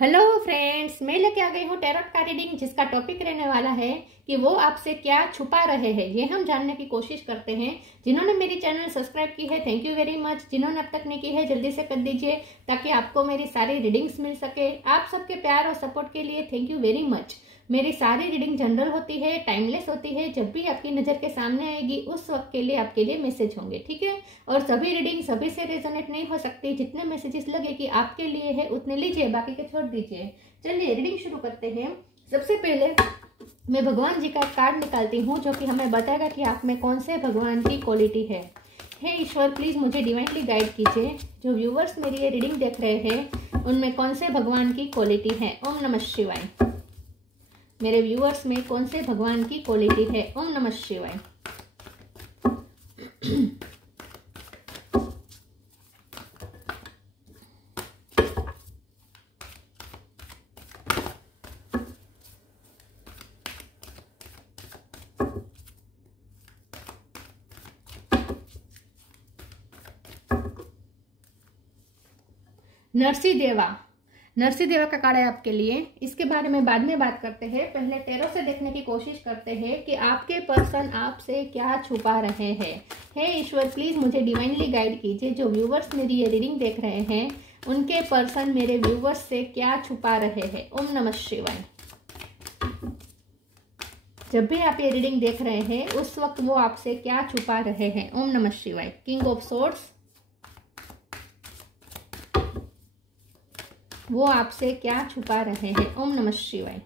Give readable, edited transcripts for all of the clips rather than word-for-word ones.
Hello friends, मैं लेके आ गई हूँ टैरोट का रीडिंग, जिसका टॉपिक रहने वाला है कि वो आपसे क्या छुपा रहे हैं। ये हम जानने की कोशिश करते हैं। जिन्होंने मेरी चैनल सब्सक्राइब की है, थैंक यू वेरी मच। जिन्होंने अब तक नहीं की है, जल्दी से कर दीजिए ताकि आपको मेरी सारी रीडिंग्स मिल सके। आप सबके प्यार और सपोर्ट के लिए थैंक यू वेरी मच। मेरी सारी रीडिंग जनरल होती है, टाइमलेस होती है। जब भी आपकी नज़र के सामने आएगी उस वक्त के लिए आपके लिए मैसेज होंगे, ठीक है। और सभी रीडिंग सभी से रेजोनेट नहीं हो सकती। जितने मैसेजेस लगे कि आपके लिए है उतने लीजिए, बाकी के छोड़ दीजिए। चलिए रीडिंग शुरू करते हैं। सबसे पहले मैं भगवान जी का कार्ड निकालती हूँ, जो कि हमें बताएगा कि आप में कौन से भगवान की क्वालिटी है। हे ईश्वर, प्लीज मुझे डिवाइनली गाइड कीजिए। जो व्यूवर्स मेरी ये रीडिंग देख रहे हैं उनमें कौन से भगवान की क्वालिटी है। ओम नमः शिवाय। मेरे व्यूअर्स में कौन से भगवान की क्वालिटी है। ओम नमः शिवाय। नरसी देवा का कार्ड है आपके लिए। इसके बारे में बाद में बात करते हैं। पहले टैरो से देखने की कोशिश करते हैं कि आपके पर्सन आपसे क्या छुपा रहे हैं। हे ईश्वर, प्लीज मुझे डिवाइनली गाइड कीजिए। जो व्यूवर्स मेरी ये रीडिंग देख रहे हैं उनके पर्सन मेरे व्यूवर्स से क्या छुपा रहे हैं। ओम नमः शिवाय। जब भी आप ये रीडिंग देख रहे हैं उस वक्त वो आपसे क्या छुपा रहे हैं। ओम नमः शिवाय। किंग ऑफ सोर्ड्स, वो आपसे क्या छुपा रहे हैं। ओम नमः शिवाय।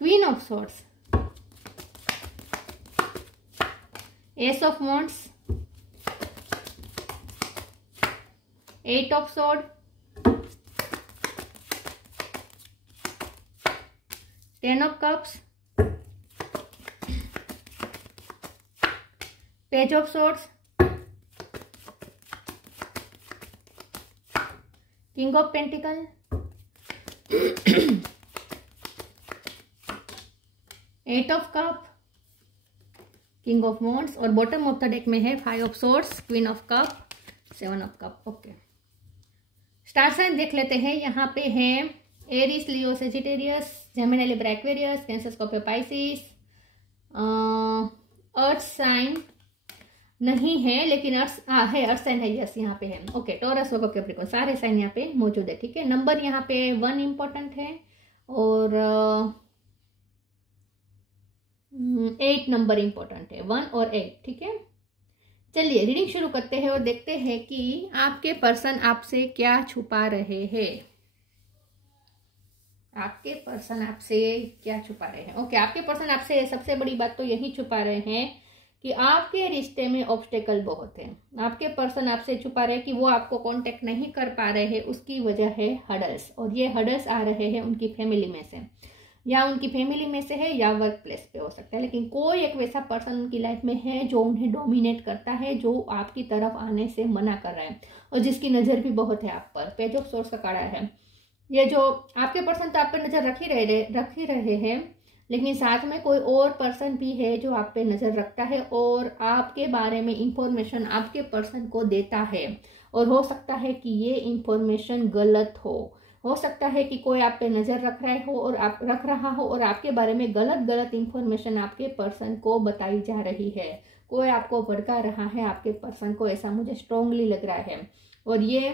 Queen of swords, ace of wands, eight of sword, 10 of cups, page of swords, king of pentacle, eight of cup, king of wands, और बॉटम ऑफ द डेक में है 5 of swords, queen of cup, 7 of cup। Okay, star sign देख लेते हैं। यहाँ पे है Aries, Leo, Sagittarius, Gemini, Libra, Aquarius, Cancer, Scorpio, Pisces. Earth sign नहीं है, लेकिन अर्थ है, अर्थ साइन है, यस यहाँ पे है। ओके, टॉरस, वर्गो, कैप्रिकॉर्न, सारे साइन यहाँ पे मौजूद है, ठीक है। नंबर यहाँ पे 1 इम्पोर्टेंट है और 8 नंबर इम्पोर्टेंट है, 1 और 8, ठीक है। चलिए रीडिंग शुरू करते हैं और देखते हैं कि आपके पर्सन आपसे क्या छुपा रहे हैं। आपके पर्सन आपसे क्या छुपा रहे हैं। ओके, आपके पर्सन आपसे सबसे बड़ी बात तो यही छुपा रहे हैं कि आपके रिश्ते में ऑब्स्टेकल बहुत है। आपके पर्सन आपसे छुपा रहे हैं कि वो आपको कांटेक्ट नहीं कर पा रहे हैं। उसकी वजह है हडल्स, और ये हडल्स आ रहे हैं उनकी फैमिली में से, या उनकी फैमिली में से है या वर्क प्लेस पे हो सकता है। लेकिन कोई एक वैसा पर्सन उनकी लाइफ में है जो उन्हें डोमिनेट करता है, जो आपकी तरफ आने से मना कर रहा है और जिसकी नज़र भी बहुत है आप पर। पेज ऑफ सोर्स का कार्ड है। ये जो आपके पर्सन तो आप पे नज़र रख ही रहे हैं, लेकिन साथ में कोई और पर्सन भी है जो आप पे नज़र रखता है और आपके बारे में इंफॉर्मेशन आपके पर्सन को देता है। और हो सकता है कि ये इंफॉर्मेशन गलत हो सकता है कि कोई आप पे नज़र रख रहा हो और आपके बारे में गलत इंफॉर्मेशन आपके पर्सन को बताई जा रही है। कोई आपको भड़का रहा है आपके पर्सन को, ऐसा मुझे स्ट्रांगली लग रहा है। और ये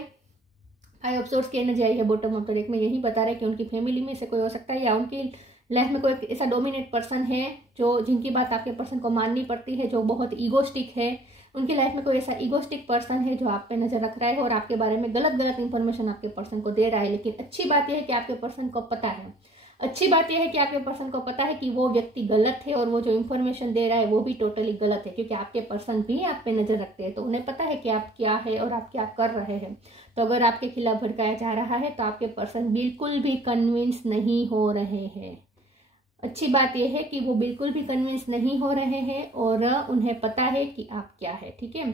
5 ऑफ सोर्ड्स की एनर्जी आई है बॉटम ऑफ द डेक में। यही बता रहा है कि उनकी फैमिली में से कोई हो सकता है, या उनकी लाइफ में कोई ऐसा डोमिनेट पर्सन है जो जिनकी बात आपके पर्सन को माननी पड़ती है, जो बहुत ईगोस्टिक है। उनकी लाइफ में कोई ऐसा ईगोस्टिक पर्सन है जो आप पे नजर रख रहा है और आपके बारे में गलत इंफॉर्मेशन आपके पर्सन को दे रहा है। लेकिन अच्छी बात यह है कि आपके पर्सन को पता है, अच्छी बात यह है कि आपके पर्सन को पता है कि वो व्यक्ति गलत है और वो जो इन्फॉर्मेशन दे रहा है वो भी टोटली गलत है, क्योंकि आपके पर्सन भी आप पे नजर रखते हैं। तो उन्हें पता है कि आप क्या है और आप क्या कर रहे हैं। तो अगर आपके खिलाफ भड़काया जा रहा है तो आपके पर्सन बिल्कुल भी कन्विंस नहीं हो रहे हैं। अच्छी बात यह है कि वो बिल्कुल भी कन्विंस नहीं हो रहे हैं और उन्हें पता है कि आप क्या है, ठीक है।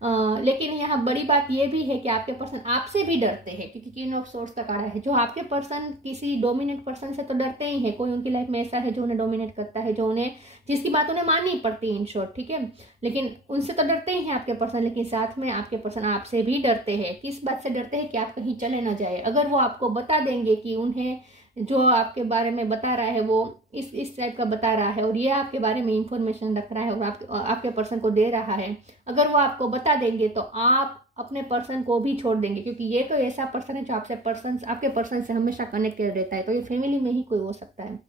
लेकिन यहाँ बड़ी बात यह भी है कि आपके पर्सन आपसे भी डरते हैं, क्योंकि क्वीन ऑफ सोर्ड्स का कार्ड है। जो आपके पर्सन किसी डोमिनेट पर्सन से तो डरते ही हैं, कोई उनकी लाइफ में ऐसा है जो उन्हें डोमिनेट करता है, जो उन्हें जिसकी बात उन्हें माननी पड़ती है इन शॉर्ट, ठीक है। लेकिन उनसे तो डरते ही हैं आपके पर्सन, लेकिन साथ में आपके पर्सन आपसे भी डरते हैं। किस बात से डरते हैं कि आप कहीं चले ना जाए। अगर वो आपको बता देंगे कि उन्हें जो आपके बारे में बता रहा है वो इस टाइप का बता रहा है और ये आपके बारे में इंफॉर्मेशन रख रहा है और आपके पर्सन को दे रहा है, अगर वो आपको बता देंगे तो आप अपने पर्सन को भी छोड़ देंगे, क्योंकि ये तो ऐसा पर्सन है जो आपके पर्सन से हमेशा कनेक्टेड रहता है। तो ये फैमिली में ही कोई हो सकता है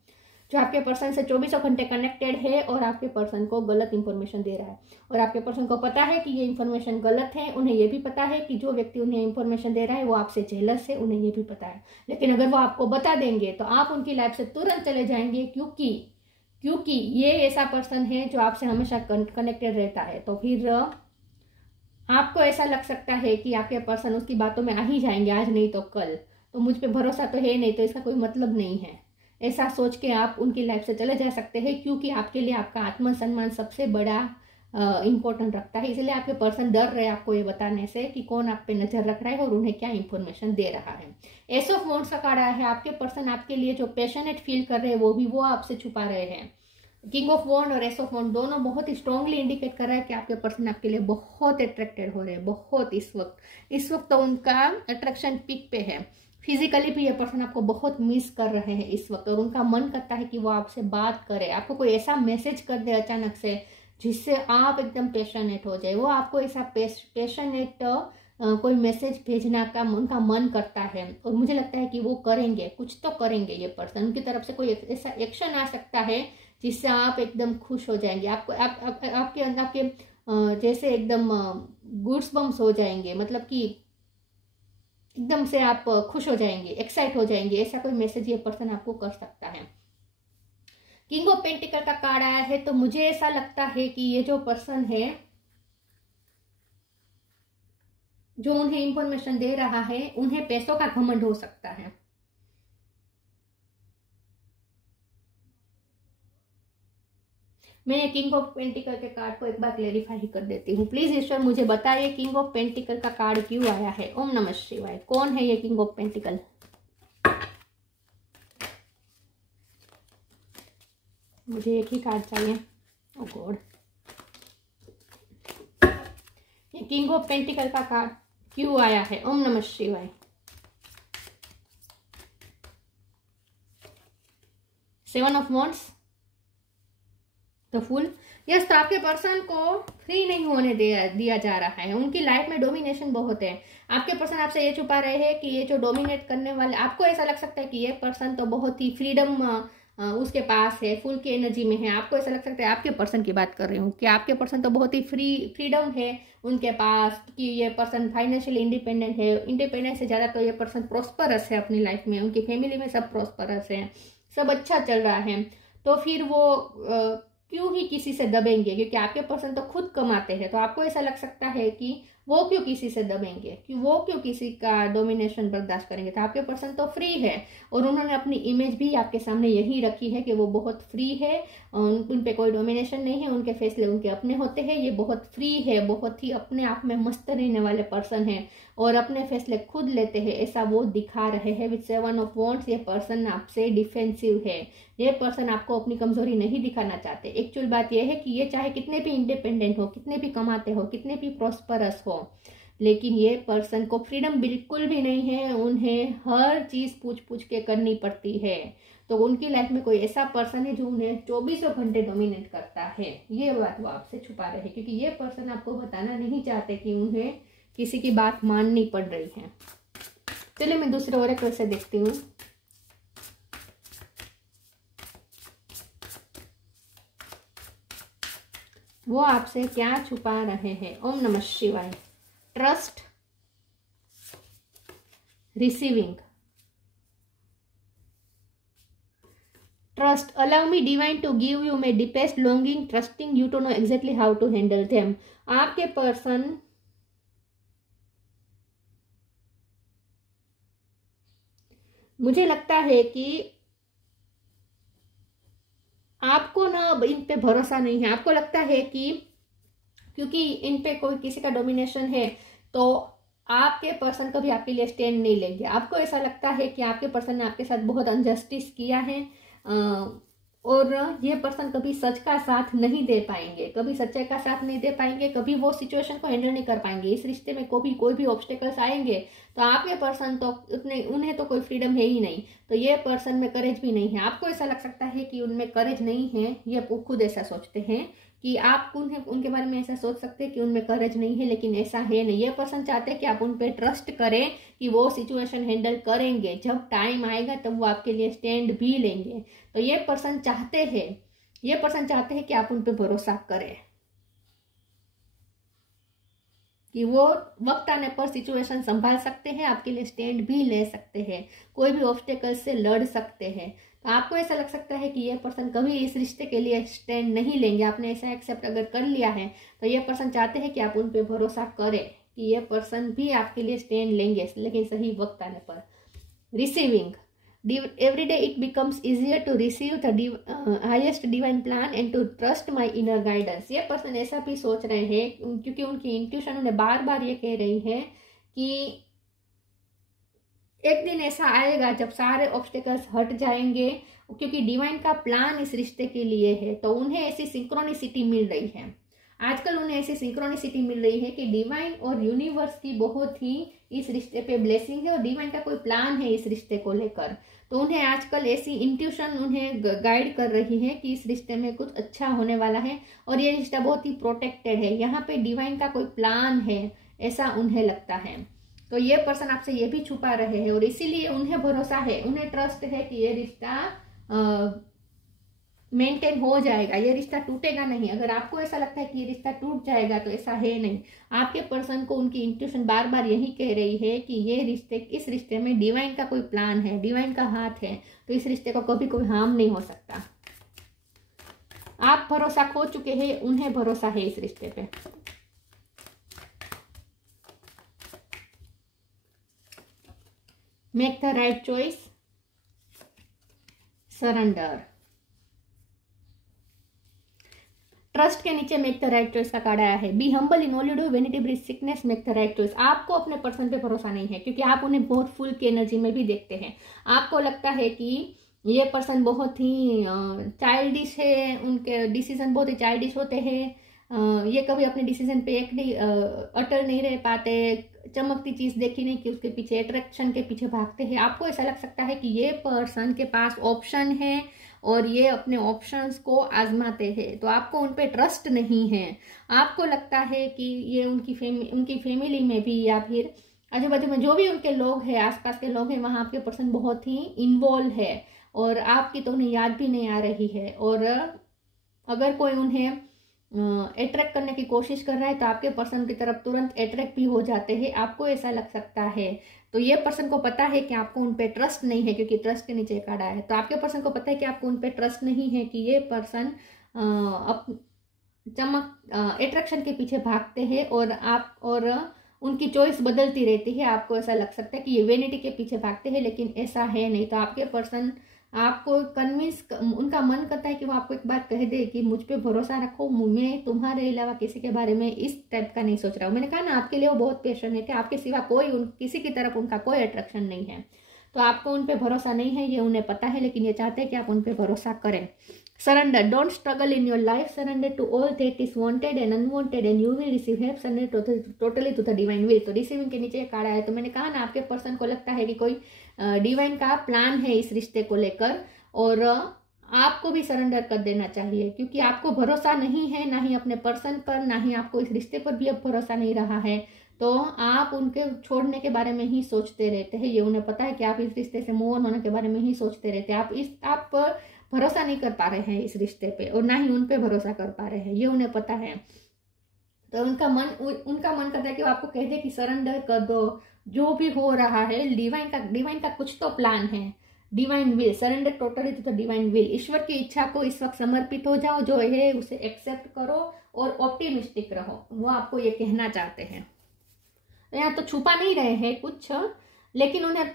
जो आपके पर्सन से 24 घंटे कनेक्टेड है और आपके पर्सन को गलत इंफॉर्मेशन दे रहा है, और आपके पर्सन को पता है कि ये इंफॉर्मेशन गलत है। उन्हें ये भी पता है कि जो व्यक्ति उन्हें इंफॉर्मेशन दे रहा है वो आपसे जेलस है, उन्हें ये भी पता है। लेकिन अगर वो आपको बता देंगे तो आप उनकी लाइफ से तुरंत चले जाएंगे, क्योंकि ये ऐसा पर्सन है जो आपसे हमेशा कनेक्टेड रहता है। तो फिर आपको ऐसा लग सकता है कि आपके पर्सन उसकी बातों में आ ही जाएंगे, आज नहीं तो कल, तो मुझ पे भरोसा तो है नहीं, तो इसका कोई मतलब नहीं है। ऐसा सोच के आप उनकी लाइफ से चले जा सकते हैं, क्योंकि आपके लिए आपका आत्मसम्मान सबसे बड़ा इंपॉर्टेंट रखता है। इसलिए आपके पर्सन डर रहे हैं आपको ये बताने से कि कौन आप पे नजर रख रहा है और उन्हें क्या इंफॉर्मेशन दे रहा है। एस ऑफ वॉन्ड्स का कार्ड आया है। आपके पर्सन आपके लिए जो पैशनेट फील कर रहे हैं वो आपसे छुपा रहे हैं। किंग ऑफ वॉन्ड और एस ऑफ वॉन्ड दोनों बहुत ही स्ट्रांगली इंडिकेट कर रहा है कि आपके पर्सन आपके लिए बहुत अट्रैक्टेड हो रहे हैं, बहुत। इस वक्त तो उनका अट्रैक्शन पीक पे है। फिजिकली भी ये पर्सन आपको बहुत मिस कर रहे हैं इस वक्त, और उनका मन करता है कि वो आपसे बात करे, आपको कोई ऐसा मैसेज कर दे अचानक से जिससे आप एकदम पैशनेट हो जाए। वो आपको ऐसा पैशनेट कोई मैसेज भेजना का उनका मन करता है, और मुझे लगता है कि वो करेंगे, कुछ तो करेंगे ये पर्सन। उनकी तरफ से कोई ऐसा एक्शन आ सकता है जिससे आप एकदम खुश हो जाएंगे। आपको आपके अंदर आपके जैसे एकदम गुड्स बम्स हो जाएंगे, मतलब कि एकदम से आप खुश हो जाएंगे, एक्साइट हो जाएंगे। ऐसा कोई मैसेज ये पर्सन आपको कर सकता है। किंग ऑफ पेंटिकल का कार्ड आया है, तो मुझे ऐसा लगता है कि ये जो पर्सन है जो उन्हें इंफॉर्मेशन दे रहा है, उन्हें पैसों का घमंड हो सकता है। मैं किंग ऑफ पेंटिकल के कार्ड को एक बार क्लेरिफाई कर देती हूँ। प्लीज ईश्वर मुझे बताइए किंग ऑफ पेंटिकल का कार्ड क्यों आया है। ओम नमः शिवाय। कौन है ये किंग ऑफ पेंटिकल? मुझे एक ही कार्ड चाहिए। ओ गॉड, ये किंग ऑफ पेंटिकल का कार्ड क्यों आया है? ओम नमः शिवाय। 7 of wands, the fool. Yes, तो आपके पर्सन को फ्री नहीं होने दिया जा रहा है। उनकी लाइफ में डोमिनेशन बहुत है। आपके पर्सन आपसे ये छुपा रहे हैं कि ये जो डोमिनेट करने वाले, आपको ऐसा लग सकता है कि ये पर्सन तो बहुत ही फ्रीडम उसके पास है, फुल की एनर्जी में है। आपको ऐसा लग सकता है, आपके पर्सन की बात कर रही हूँ, कि आपके पर्सन तो बहुत ही फ्रीडम है उनके पास, कि ये पर्सन फाइनेंशियली इंडिपेंडेंट है। इंडिपेंडेंट से ज़्यादा तो ये पर्सन प्रॉस्परस है अपनी लाइफ में, उनकी फैमिली में सब प्रॉस्परस है, सब अच्छा चल रहा है। तो फिर वो क्यों ही किसी से दबेंगे, क्योंकि आपके पर्सन तो खुद कमाते हैं। तो आपको ऐसा लग सकता है कि वो क्यों किसी से दबेंगे, कि वो क्यों किसी का डोमिनेशन बर्दाश्त करेंगे। तो आपके पर्सन तो फ्री है, और उन्होंने अपनी इमेज भी आपके सामने यही रखी है कि वो बहुत फ्री है, उन पे कोई डोमिनेशन नहीं है, उनके फैसले उनके अपने होते हैं। ये बहुत फ्री है, बहुत ही अपने आप में मस्त रहने वाले पर्सन है और अपने फैसले खुद लेते हैं, ऐसा वो दिखा रहे हैं। विद 7 ऑफ वॉन्ड्स ये पर्सन आपसे डिफेंसिव है। ये पर्सन आपको अपनी कमजोरी नहीं दिखाना चाहते। एक्चुअल बात यह है कि ये चाहे कितने भी इंडिपेंडेंट हो, कितने भी कमाते हो, कितने भी प्रॉस्परस हो, लेकिन ये पर्सन को फ्रीडम बिल्कुल भी नहीं है। उन्हें हर चीज पूछ पूछ के करनी पड़ती है। तो उनकी लाइफ में कोई ऐसा पर्सन है जो उन्हें 24 घंटे डोमिनेट करता है। ये बात वो आपसे छुपा रहे हैं, क्योंकि ये पर्सन आपको बताना नहीं चाहते कि उन्हें किसी की बात माननी पड़ रही है। चलिए मैं दूसरे ओरेकल से देखती हूँ। वो आपसे क्या छुपा रहे हैं। ओम नमः शिवाय। Trust, receiving. Trust, allow me divine to give you my deepest longing, trusting you to know exactly how to handle them. आपके पर्सन मुझे लगता है कि आपको ना इन पे भरोसा नहीं है। आपको लगता है कि क्योंकि इन पे कोई किसी का डोमिनेशन है, तो आपके पर्सन कभी आपके लिए स्टैंड नहीं लेंगे। आपको ऐसा लगता है कि आपके पर्सन ने आपके साथ बहुत अनजस्टिस किया है, और ये पर्सन कभी सच का साथ नहीं दे पाएंगे, कभी सच्चाई का साथ नहीं दे पाएंगे, कभी वो सिचुएशन को हैंडल नहीं कर पाएंगे। इस रिश्ते में कोई भी ऑब्स्टेकल्स आएंगे तो आपके पर्सन तो उन्हें तो कोई फ्रीडम है ही नहीं, तो ये पर्सन में करेज भी नहीं है। आपको ऐसा लग सकता है कि उनमें करेज नहीं है, ये खुद ऐसा सोचते हैं कि आप उनके बारे में ऐसा सोच सकते हैं कि उनमें करेज नहीं है, लेकिन ऐसा है नहीं। ये पर्सन चाहते हैं कि आप उन पर ट्रस्ट करें कि वो सिचुएशन हैंडल करेंगे, जब टाइम आएगा तब वो आपके लिए स्टैंड भी लेंगे। तो ये पर्सन चाहते हैं कि आप उन पर भरोसा करें, कि वो वक्त आने पर सिचुएशन संभाल सकते हैं, आपके लिए स्टैंड भी ले सकते हैं, कोई भी ऑब्स्टेकल से लड़ सकते हैं। तो आपको ऐसा लग सकता है कि ये पर्सन कभी इस रिश्ते के लिए स्टैंड नहीं लेंगे। आपने ऐसा एक्सेप्ट अगर कर लिया है तो ये पर्सन चाहते हैं कि आप उन पे भरोसा करें कि ये पर्सन भी आपके लिए स्टैंड लेंगे, लेकिन सही वक्त आने पर। Receiving, every day it becomes easier to receive the highest divine plan and to trust my inner guidance। ये पर्सन ऐसा भी सोच रहे हैं क्योंकि उनकी इंट्यूशन उन्हें बार बार ये कह रही है कि एक दिन ऐसा आएगा जब सारे ऑब्स्टेकल्स हट जाएंगे, क्योंकि डिवाइन का प्लान इस रिश्ते के लिए है। तो उन्हें ऐसी सिंक्रोनिसिटी मिल रही है, आजकल उन्हें ऐसी सिंक्रोनिसिटी मिल रही है कि डिवाइन और यूनिवर्स की बहुत ही इस रिश्ते पे ब्लेसिंग है, और डिवाइन का कोई प्लान है इस रिश्ते को लेकर। तो उन्हें आजकल ऐसी इंट्यूशन उन्हें गाइड कर रही है कि इस रिश्ते में कुछ अच्छा होने वाला है, और ये रिश्ता बहुत ही प्रोटेक्टेड है। यहाँ पे डिवाइन का कोई प्लान है, ऐसा उन्हें लगता है। तो ये पर्सन आपसे ये भी छुपा रहे हैं, और इसीलिए उन्हें भरोसा है, उन्हें ट्रस्ट है कि ये रिश्ता मेंटेन हो जाएगा, ये रिश्ता टूटेगा नहीं। अगर आपको ऐसा लगता है कि ये रिश्ता टूट जाएगा तो ऐसा है नहीं। आपके पर्सन को उनकी इंट्यूशन बार बार यही कह रही है कि इस रिश्ते में डिवाइन का कोई प्लान है, डिवाइन का हाथ है, तो इस रिश्ते को कभी कोई हार्म नहीं हो सकता। आप भरोसा खो चुके हैं, उन्हें भरोसा है इस रिश्ते पे। Make the right choice, surrender. Trust के नीचे मेक द राइट चॉइस का कार्ड आया है। Be humble in all you do, vanity breeze sickness, make the right choice. आपको अपने पर्सन पे भरोसा नहीं है, क्योंकि आप उन्हें बहुत फुल की एनर्जी में भी देखते हैं। आपको लगता है कि ये पर्सन बहुत ही चाइल्डिश है, उनके डिसीजन बहुत ही चाइल्डिश होते हैं, ये कभी अपने डिसीजन पे अटल नहीं रह पाते, चमकती चीज देखी नहीं कि उसके पीछे, अट्रैक्शन के पीछे भागते हैं। आपको ऐसा लग सकता है कि ये पर्सन के पास ऑप्शन है और ये अपने ऑप्शंस को आजमाते हैं, तो आपको उन पे ट्रस्ट नहीं है। आपको लगता है कि ये उनकी फैमिली में भी या फिर आजू बाजू में जो भी उनके लोग हैं, आसपास के लोग हैं, वहाँ आपके पर्सन बहुत ही इन्वॉल्व है, और आपकी तो उन्हें याद भी नहीं आ रही है। और अगर कोई उन्हें अट्रैक्ट करने की कोशिश कर रहा है तो आपके पर्सन की तरफ तुरंत अट्रैक्ट भी हो जाते हैं। आपको ऐसा लग सकता है। तो ये पर्सन को पता है कि आपको उन पे ट्रस्ट नहीं है, क्योंकि ट्रस्ट के नीचे कार्ड आया है। तो आपके पर्सन को पता है कि आपको उन पे ट्रस्ट नहीं है, कि ये पर्सन अट्रैक्शन के पीछे भागते हैं, और उनकी चॉइस बदलती रहती है। आपको ऐसा लग सकता है कि ये वेनिटी के पीछे भागते हैं, लेकिन ऐसा है नहीं। तो आपके पर्सन आपको कन्विंस, उनका मन करता है कि वो आपको एक बात कह दे कि मुझ पे भरोसा रखो, मैं तुम्हारे अलावा किसी के बारे में इस टाइप का नहीं सोच रहा हूँ। मैंने कहा ना, आपके लिए वो बहुत पैशनेट है, आपके सिवा किसी की तरफ उनका कोई अट्रैक्शन नहीं है। तो आपको उन पे भरोसा नहीं है, ये उन्हें पता है, लेकिन ये चाहते हैं कि आप उन पे भरोसा करें। Surrender, don't struggle in your life, surrender to all that is wanted and unwanted and you will receive help, surrender totally to the divine will. तो रिसीविंग के नीचे कार्ड आया। तो मैंने कहा ना, आपके पर्सन को लगता है कि कोई डिवाइन का प्लान है इस रिश्ते को लेकर, और आपको भी सरेंडर कर देना चाहिए, क्योंकि आपको भरोसा नहीं है, ना ही अपने पर्सन पर, ना ही आपको इस रिश्ते पर भी अब भरोसा नहीं रहा है। तो आप उनके छोड़ने के बारे में ही सोचते रहते हैं। ये उन्हें पता है कि आप इस रिश्ते से मूव ऑन होने के बारे में ही सोचते रहते हैं। आप भरोसा नहीं कर पा रहे हैं इस रिश्ते पे, और ना ही उन पे भरोसा कर पा रहे हैं, ये उन्हें पता है। तो उनका मन करता है कि वो आपको कह दे कि सरेंडर कर दो, जो भी हो रहा है डिवाइन का कुछ तो प्लान है। Divine will, surrender totally to the divine will. ईश्वर की इच्छा को इस वक्त समर्पित हो जाओ, जो है उसे एक्सेप्ट करो और ऑप्टिमिस्टिक रहो, वो आपको ये कहना चाहते हैं। यहाँ तो छुपा नहीं रहे हैं कुछ, लेकिन उन्हें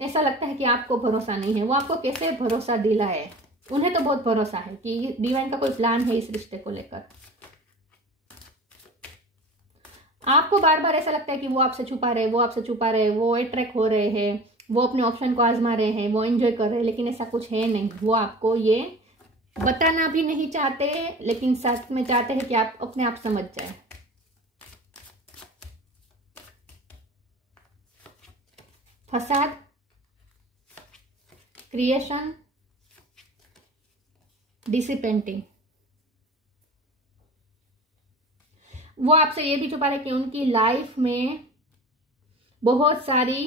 ऐसा लगता है कि आपको भरोसा नहीं है। वो आपको कैसे भरोसा दिलाए? उन्हें तो बहुत भरोसा है कि डिवाइन का कोई प्लान है इस रिश्ते को लेकर। आपको बार बार ऐसा लगता है कि वो आपसे छुपा रहे, वो आपसे छुपा रहे, वो अट्रैक्ट हो रहे हैं, वो अपने ऑप्शन को आजमा रहे हैं, वो एंजॉय कर रहे हैं, लेकिन ऐसा कुछ है नहीं। वो आपको ये बताना भी नहीं चाहते, लेकिन सच में चाहते हैं कि आप अपने आप समझ जाए। फसाद, क्रिएशन, डिसिपेंटिंग। वो आपसे ये भी छुपा रहे कि उनकी लाइफ में बहुत सारी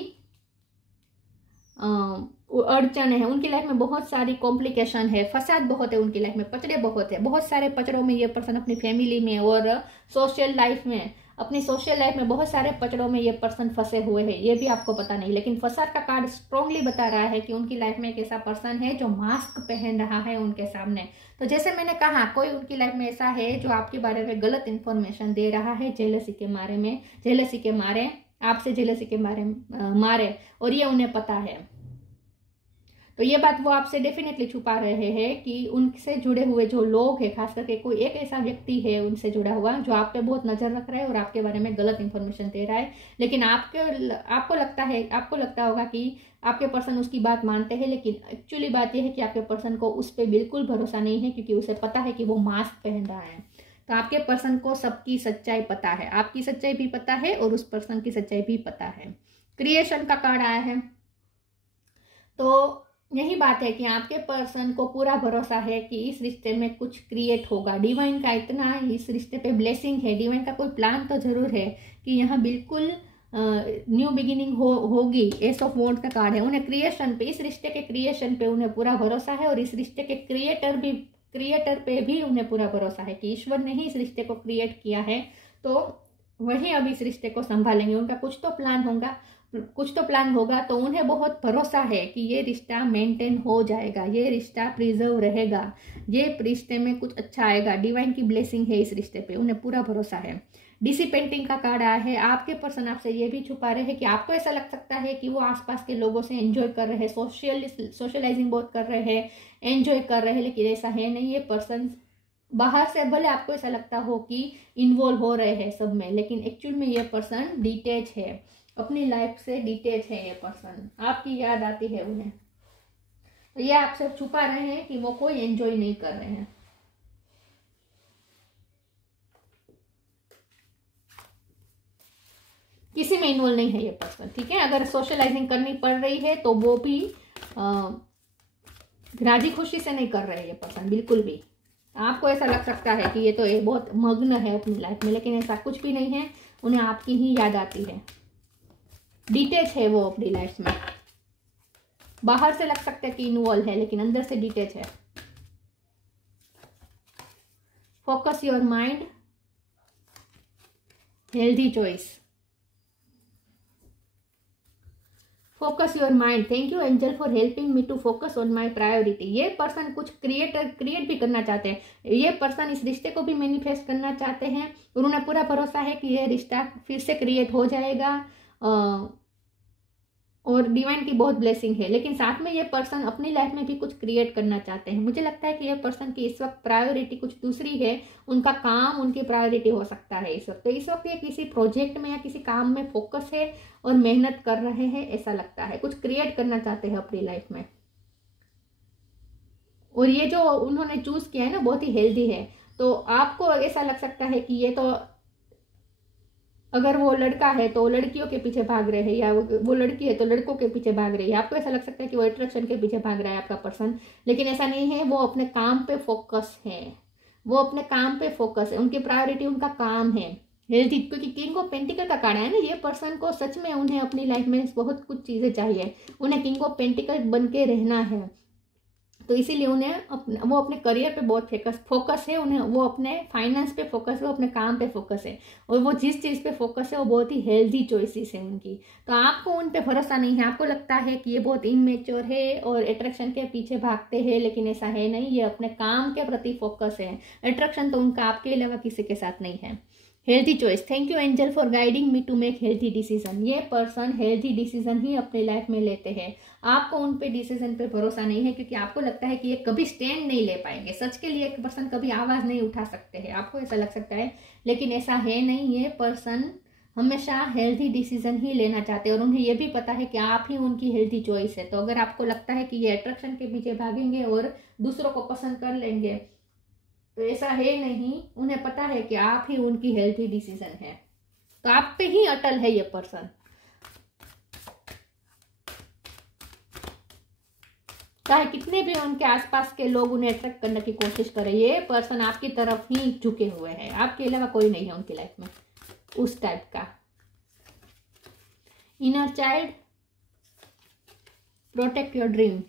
अड़चन है, उनकी लाइफ में बहुत सारी कॉम्प्लिकेशन है, फसाद बहुत है उनकी लाइफ में, पचड़े बहुत है। बहुत सारे पचड़ों में ये पर्सन अपनी फैमिली में और सोशल लाइफ में, अपनी सोशल लाइफ में बहुत सारे पचड़ों में ये पर्सन फंसे हुए हैं, ये भी आपको पता नहीं। लेकिन फसाद का कार्ड स्ट्रांगली बता रहा है कि उनकी लाइफ में एक ऐसा पर्सन है जो मास्क पहन रहा है उनके सामने। तो जैसे मैंने कहा, कोई उनकी लाइफ में ऐसा है जो आपके बारे में गलत इंफॉर्मेशन दे रहा है, जेलसी के मारे में, जेलसी के मारे, आपसे जेलसी के मारे, और ये उन्हें पता है। तो ये बात वो आपसे डेफिनेटली छुपा रहे हैं कि उनसे जुड़े हुए जो लोग हैं, खास करके कोई एक ऐसा व्यक्ति है उनसे जुड़ा हुआ जो आप पे बहुत नजर रख रहा है और आपके बारे में गलत इंफॉर्मेशन दे रहा है। लेकिन आपको लगता होगा कि आपके पर्सन उसकी बात मानते हैं, लेकिन एक्चुअली बात यह है कि आपके पर्सन को उस पर बिल्कुल भरोसा नहीं है, क्योंकि उसे पता है कि वो मास्क पहन रहा है। तो आपके पर्सन को सबकी सच्चाई पता है, आपकी सच्चाई भी पता है और उस पर्सन की सच्चाई भी पता है। क्रिएशन का कार्ड आया है, तो यही बात है कि आपके पर्सन को पूरा भरोसा है कि इस रिश्ते में कुछ क्रिएट होगा। डिवाइन का इतना इस रिश्ते पे ब्लेसिंग है, डिवाइन का कोई प्लान तो जरूर है कि यहाँ बिल्कुल न्यू बिगिनिंग होगी। एस ऑफ वॉन्ड्स का कार्ड है। उन्हें क्रिएशन पे, इस रिश्ते के क्रिएशन पे उन्हें पूरा भरोसा है, और इस रिश्ते के क्रिएटर पे भी उन्हें पूरा भरोसा है कि ईश्वर ने ही इस रिश्ते को क्रिएट किया है, तो वही अब इस रिश्ते को संभालेंगे। उनका कुछ तो प्लान होगा, तो उन्हें बहुत भरोसा है कि ये रिश्ता मेंटेन हो जाएगा, ये रिश्ता प्रिजर्व रहेगा, ये रिश्ते में कुछ अच्छा आएगा। डिवाइन की ब्लेसिंग है इस रिश्ते पे, उन्हें पूरा भरोसा है। डिसिपेंटिंग का कार्ड आया है। आपके पर्सन आपसे ये भी छुपा रहे हैं कि आपको ऐसा लग सकता है कि वो आसपास के लोगों से एंजॉय कर रहे हैं, सोशलाइजिंग बहुत कर रहे हैं, एंजॉय कर रहे हैं, लेकिन ऐसा है नहीं। ये पर्सन बाहर से भले आपको ऐसा लगता हो कि इन्वॉल्व हो रहे हैं सब में, लेकिन एक्चुअल में ये पर्सन डिटेच है, अपनी लाइफ से डिटेच है। ये पर्सन आपकी याद आती है उन्हें, तो ये आपसे छुपा रहे हैं कि वो कोई एंजॉय नहीं कर रहे हैं। किसी में इन्वॉल्व नहीं है ये पर्सन, ठीक है। अगर सोशलाइजिंग करनी पड़ रही है तो वो भी राजी खुशी से नहीं कर रहे हैं ये पर्सन, बिल्कुल भी। आपको ऐसा लग सकता है कि ये तो बहुत मग्न है अपनी लाइफ में, लेकिन ऐसा कुछ भी नहीं है। उन्हें आपकी ही याद आती है, डिटेच है वो अपनी लाइफ में। बाहर से लग सकता है कि इन्वॉल्व है, लेकिन अंदर से डिटेच है। Focus your mind, healthy choice. Focus your mind. Thank you angel for helping me to focus on my priority. ये पर्सन कुछ क्रिएट भी करना चाहते हैं। ये पर्सन इस रिश्ते को भी मैनिफेस्ट करना चाहते हैं, और उन्हें पूरा भरोसा है कि ये रिश्ता फिर से क्रिएट हो जाएगा, और डिवाइन की बहुत ब्लेसिंग है। लेकिन साथ में ये पर्सन अपनी लाइफ में भी कुछ क्रिएट करना चाहते हैं। मुझे लगता है कि ये पर्सन की इस वक्त प्रायोरिटी कुछ दूसरी है, उनका काम उनकी प्रायोरिटी हो सकता है इस वक्त। तो इस वक्त ये किसी प्रोजेक्ट में या किसी काम में फोकस है और मेहनत कर रहे हैं, ऐसा लगता है। कुछ क्रिएट करना चाहते हैं अपनी लाइफ में, और ये जो उन्होंने चूज किया है ना, बहुत ही हेल्दी है। तो आपको ऐसा लग सकता है कि ये तो, अगर वो लड़का है तो लड़कियों के पीछे भाग रहे हैं, या वो लड़की है तो लड़कों के पीछे भाग रही है। आपको ऐसा लग सकता है कि वो अट्रैक्शन के पीछे भाग रहा है आपका पर्सन, लेकिन ऐसा नहीं है। वो अपने काम पे फोकस है, वो अपने काम पे फोकस है, उनकी प्रायोरिटी उनका काम है, हेल्थी। क्योंकि किंग ऑफ पेंटिकल का कार्ड है ना, ये पर्सन को सच में उन्हें अपनी लाइफ में बहुत कुछ चीजें चाहिए। उन्हें किंग ऑफ पेंटिकल बन के रहना है, तो इसीलिए वो अपने करियर पे बहुत फोकस है। उन्हें वो अपने फाइनेंस पे फोकस है, वो अपने काम पे फोकस है, और वो जिस चीज़ पे फोकस है वो बहुत ही हेल्दी चॉइसेस है उनकी। तो आपको उन पे भरोसा नहीं है, आपको लगता है कि ये बहुत इनमेच्योर है और अट्रैक्शन के पीछे भागते हैं, लेकिन ऐसा है नहीं। ये अपने काम के प्रति फोकस है। अट्रैक्शन तो उनका आपके अलावा किसी के साथ नहीं है। Healthy choice. Thank you angel for guiding me to make healthy decision. ये पर्सन हेल्थी डिसीजन ही अपनी लाइफ में लेते हैं। आपको उन पे डिसीजन पे भरोसा नहीं है, क्योंकि आपको लगता है कि ये कभी स्टैंड नहीं ले पाएंगे। सच के लिए एक पर्सन कभी आवाज नहीं उठा सकते हैं, आपको ऐसा लग सकता है, लेकिन ऐसा है नहीं। ये पर्सन हमेशा हेल्थी डिसीजन ही लेना चाहते हैं और उन्हें यह भी पता है कि आप ही उनकी हेल्थी चॉइस है। तो अगर आपको लगता है कि ये अट्रैक्शन के पीछे भागेंगे और दूसरों को पसंद कर लेंगे, तो ऐसा है नहीं। उन्हें पता है कि आप ही उनकी हेल्थी डिसीजन है, तो आप पे ही अटल है ये पर्सन। चाहे कितने भी उनके आसपास के लोग उन्हें अट्रैक्ट करने की कोशिश करें, ये पर्सन आपकी तरफ ही झुके हुए हैं। आपके अलावा कोई नहीं है उनकी लाइफ में उस टाइप का। Inner child, protect your dream.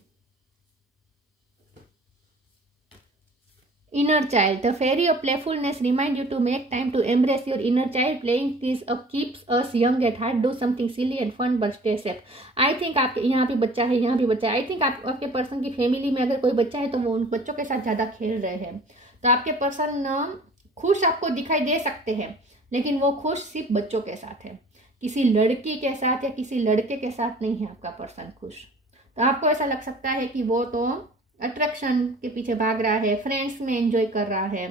Inner child, the fairy of playfulness remind you to make time to embrace your inner child. Playing this up keeps us young at heart. Do something silly and fun but stay safe. I think आपके यहाँ भी बच्चा है, यहाँ भी बच्चा है। I think आपके पर्सन की फैमिली में अगर कोई बच्चा है तो वो उन बच्चों के साथ ज़्यादा खेल रहे हैं। तो आपके पर्सन खुश आपको दिखाई दे सकते हैं, लेकिन वो खुश सिर्फ बच्चों के साथ है, किसी लड़की के साथ या किसी लड़के के साथ नहीं है आपका पर्सन खुश। तो आपको ऐसा लग सकता है कि वो तो अट्रैक्शन के पीछे भाग रहा है, फ्रेंड्स में एंजॉय कर रहा है,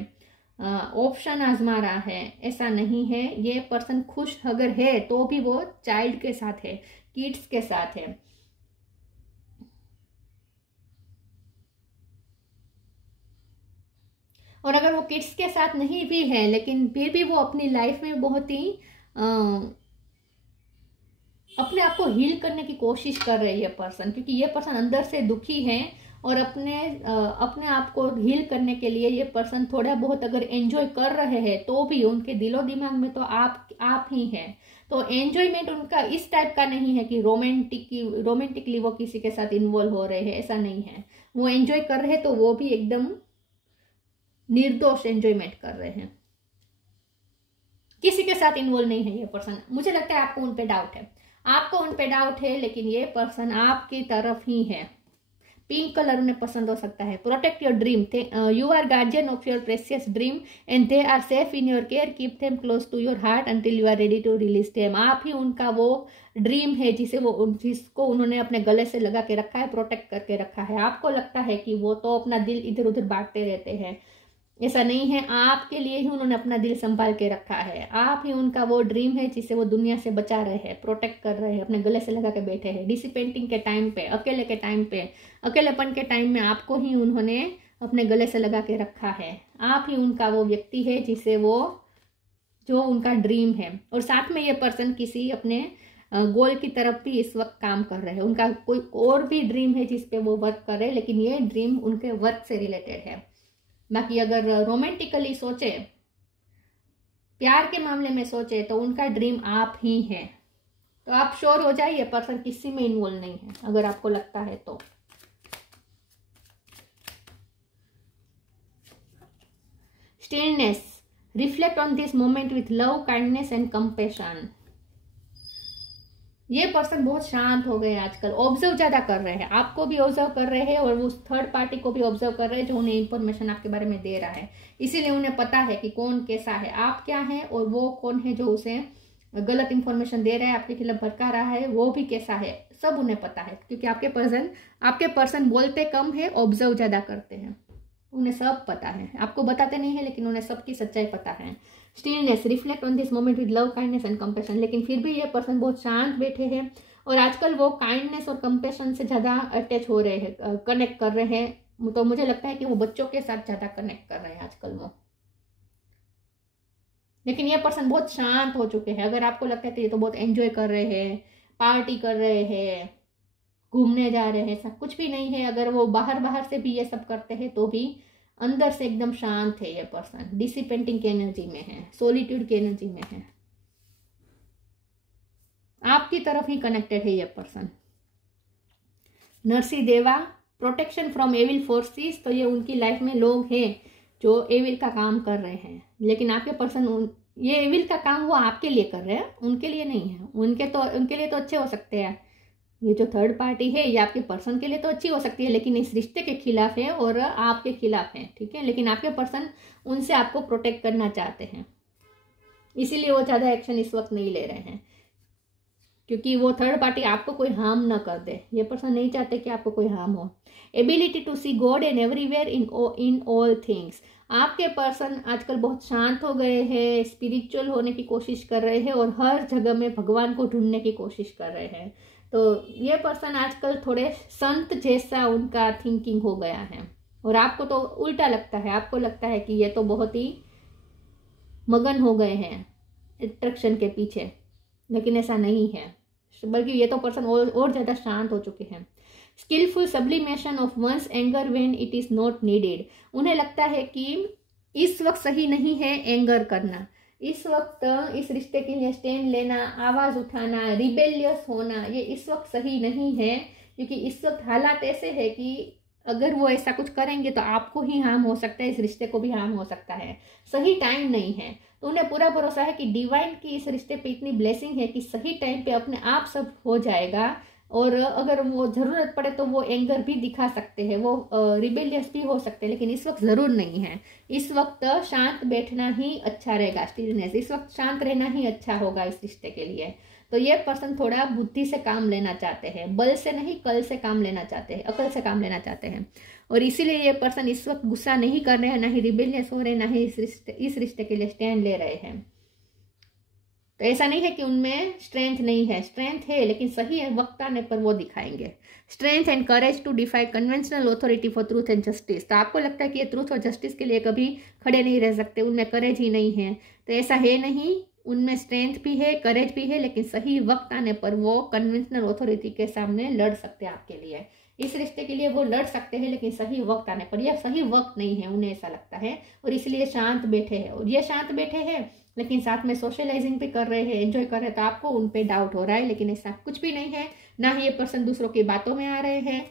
ऑप्शन आजमा रहा है। ऐसा नहीं है। ये पर्सन खुश अगर है तो भी वो चाइल्ड के साथ है, किड्स के साथ है। और अगर वो किड्स के साथ नहीं भी है, लेकिन फिर भी वो अपनी लाइफ में बहुत ही अपने आप को हील करने की कोशिश कर रही है पर्सन, क्योंकि ये पर्सन अंदर से दुखी है और अपने आप को हील करने के लिए ये पर्सन थोड़ा बहुत अगर एंजॉय कर रहे हैं तो भी उनके दिलो दिमाग में तो आप ही हैं। तो एंजॉयमेंट उनका इस टाइप का नहीं है कि रोमांटिकली वो किसी के साथ इन्वॉल्व हो रहे हैं, ऐसा नहीं है। वो एंजॉय कर रहे हैं तो वो भी एकदम निर्दोष एंजॉयमेंट कर रहे हैं, किसी के साथ इन्वॉल्व नहीं है ये पर्सन। मुझे लगता है आपको उन पे डाउट है, लेकिन ये पर्सन आपकी तरफ ही है। पिंक कलर उन्हें पसंद हो सकता है। Protect your dream, you are guardian of your precious dream and they are safe in your care. Keep them close to your heart until you are ready to release them. आप ही उनका वो dream है जिसको उन्होंने अपने गले से लगा के रखा है, प्रोटेक्ट करके रखा है। आपको लगता है कि वो तो अपना दिल इधर उधर बांटते रहते हैं, ऐसा नहीं है। आपके लिए ही उन्होंने अपना दिल संभाल के रखा है। आप ही उनका वो ड्रीम है जिसे वो दुनिया से बचा रहे हैं, प्रोटेक्ट कर रहे हैं, अपने गले से लगा के बैठे हैं। डिसिपेंटिंग के टाइम पे, अकेलेपन के टाइम में आपको ही उन्होंने अपने गले से लगा के रखा है। आप ही उनका वो व्यक्ति है जो उनका ड्रीम है। और साथ में ये पर्सन किसी अपने गोल की तरफ भी इस वक्त काम कर रहे हैं। उनका कोई और भी ड्रीम है जिसपे वो वर्क कर रहे हैं, लेकिन ये ड्रीम उनके वर्क से रिलेटेड है। बाकी अगर रोमांटिकली सोचे, प्यार के मामले में सोचे, तो उनका ड्रीम आप ही हैं। तो आप श्योर हो जाइए पर्सन किसी में इन्वॉल्व नहीं है, अगर आपको लगता है तो। Stillness, reflect on this moment with love, kindness and compassion. ये पर्सन बहुत शांत हो गए आजकल, ऑब्जर्व ज्यादा कर रहे हैं, आपको भी ऑब्जर्व कर रहे हैं और उस थर्ड पार्टी को भी ऑब्जर्व कर रहे हैं जो उन्हें इंफॉर्मेशन आपके बारे में दे रहा है। इसीलिए उन्हें पता है कि कौन कैसा है, आप क्या है, और वो कौन है जो उसे गलत इंफॉर्मेशन दे रहा है, आपके खिलाफ भड़का रहा है, वो भी कैसा है, सब उन्हें पता है। क्योंकि आपके पर्सन बोलते कम है, ऑब्जर्व ज्यादा करते हैं, उन्हें सब पता है। आपको बताते नहीं है, लेकिन उन्हें सबकी सच्चाई पता है। Stillness, reflect on this moment with love, kindness and compassion. लेकिन फिर भी ये पर्सन बहुत शांत बैठे हैं और आजकल वो काइंडनेस और कंपैशन से ज़्यादा अटैच हो रहे हैं, कनेक्ट कर रहे हैं। तो मुझे लगता है कि वो बच्चों के साथ ज़्यादा कनेक्ट कर रहे हैं आजकल वो। लेकिन ये पर्सन बहुत शांत हो चुके हैं। अगर आपको लगता है कि ये तो बहुत एंजॉय कर रहे हैं, पार्टी कर रहे हैं, घूमने जा रहे हैं, सब कुछ भी नहीं है। अगर वो बाहर से भी ये सब करते हैं तो भी अंदर से एकदम शांत है ये पर्सन। डिसिपेंटिंग की एनर्जी में है, सॉलिट्यूड की एनर्जी में है, आपकी तरफ ही कनेक्टेड है ये पर्सन। नरसी देवा, प्रोटेक्शन फ्रॉम एविल फोर्सेस। तो ये उनकी लाइफ में लोग हैं जो एविल का काम कर रहे हैं, लेकिन आपके पर्सन ये एविल का काम वो आपके लिए कर रहे हैं, उनके लिए नहीं है। उनके लिए तो अच्छे हो सकते हैं। ये जो थर्ड पार्टी है ये आपके पर्सन के लिए तो अच्छी हो सकती है, लेकिन इस रिश्ते के खिलाफ है और आपके खिलाफ है, ठीक है। लेकिन आपके पर्सन उनसे आपको प्रोटेक्ट करना चाहते हैं, इसीलिए वो ज़्यादा एक्शन इस वक्त नहीं ले रहे हैं। क्योंकि वो थर्ड पार्टी आपको कोई हार्म ना कर दे। ये पर्सन नहीं चाहते कि आपको कोई हार्म हो। Ability to see God and everywhere in all things. आपके पर्सन आजकल बहुत शांत हो गए हैं, स्पिरिचुअल होने की कोशिश कर रहे हैं और हर जगह में भगवान को ढूंढने की कोशिश कर रहे हैं। तो ये पर्सन आजकल थोड़े संत जैसा उनका थिंकिंग हो गया है और आपको तो उल्टा लगता है, आपको लगता है कि ये तो बहुत ही मगन हो गए हैं अट्रैक्शन के पीछे, लेकिन ऐसा नहीं है, बल्कि ये तो पर्सन और ज़्यादा शांत हो चुके हैं। Skilful sublimation of one's anger when it is not needed. उन्हें लगता है कि इस वक्त सही नहीं है एंगर करना, इस वक्त इस रिश्ते के लिए स्टैंड लेना, आवाज़ उठाना, रिबेलियस होना, ये इस वक्त सही नहीं है, क्योंकि इस वक्त हालात ऐसे है कि अगर वो ऐसा कुछ करेंगे तो आपको ही हार्म हो सकता है, इस रिश्ते को भी हार्म हो सकता है, सही टाइम नहीं है। तो उन्हें पूरा भरोसा है कि डिवाइन की इस रिश्ते पे इतनी ब्लेसिंग है कि सही टाइम पे अपने आप सब हो जाएगा, और अगर वो ज़रूरत पड़े तो वो एंगर भी दिखा सकते हैं, वो रिबेलियस भी हो सकते हैं, लेकिन इस वक्त ज़रूर नहीं है। इस वक्त शांत बैठना ही अच्छा रहेगा, स्टिलनेस, इस वक्त शांत रहना ही अच्छा होगा इस रिश्ते के लिए। तो ये पर्सन थोड़ा बुद्धि से काम लेना चाहते हैं, बल से नहीं, कल से काम लेना चाहते हैं, अकल से काम लेना चाहते हैं, और इसीलिए ये पर्सन इस वक्त गुस्सा नहीं कर रहे हैं, ना ही रिबेलियस हो रहे हैं, ना ही इस रिश्ते के लिए स्टैंड ले रहे हैं। तो ऐसा नहीं है कि उनमें स्ट्रेंथ नहीं है, स्ट्रेंथ है, लेकिन सही है वक्त आने पर वो दिखाएंगे। Strength and courage to defy conventional authority for truth and justice. तो आपको लगता है कि ये ट्रूथ और जस्टिस के लिए कभी खड़े नहीं रह सकते, उनमें करेज ही नहीं है, तो ऐसा है नहीं, उनमें स्ट्रेंथ भी है, करेज भी है, लेकिन सही वक्त आने पर वो कन्वेंशनल ऑथोरिटी के सामने लड़ सकते हैं आपके लिए, इस रिश्ते के लिए वो लड़ सकते हैं, लेकिन सही वक्त आने पर यह सही वक्त नहीं है, उन्हें ऐसा लगता है, और इसलिए शांत बैठे हैं। और ये शांत बैठे हैं लेकिन साथ में सोशलाइजिंग भी कर रहे हैं, एंजॉय कर रहे हैं, तो आपको उन पे डाउट हो रहा है, लेकिन ऐसा कुछ भी नहीं है, ना ही ये पर्सन दूसरों की बातों में आ रहे हैं,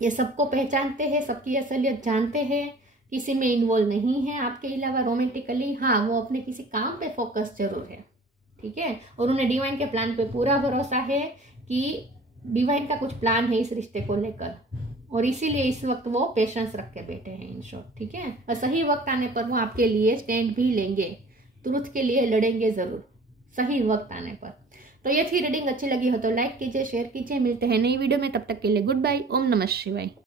ये सबको पहचानते हैं, सबकी असलियत जानते हैं, किसी में इन्वॉल्व नहीं है आपके अलावा रोमांटिकली। हाँ, वो अपने किसी काम पे फोकस जरूर है, ठीक है, और उन्हें डिवाइन के प्लान पे पूरा भरोसा है कि डिवाइन का कुछ प्लान है इस रिश्ते को लेकर, और इसीलिए इस वक्त वो पेशेंस रख के बैठे हैं इन शॉर्ट, ठीक है। और सही वक्त आने पर वो आपके लिए स्टैंड भी लेंगे, ट्रुथ के लिए लड़ेंगे जरूर, सही वक्त आने पर। तो ये थी रीडिंग, अच्छी लगी हो तो लाइक कीजिए, शेयर कीजिए, मिलते हैं नई वीडियो में, तब तक के लिए गुड बाय, ओम नमः शिवाय।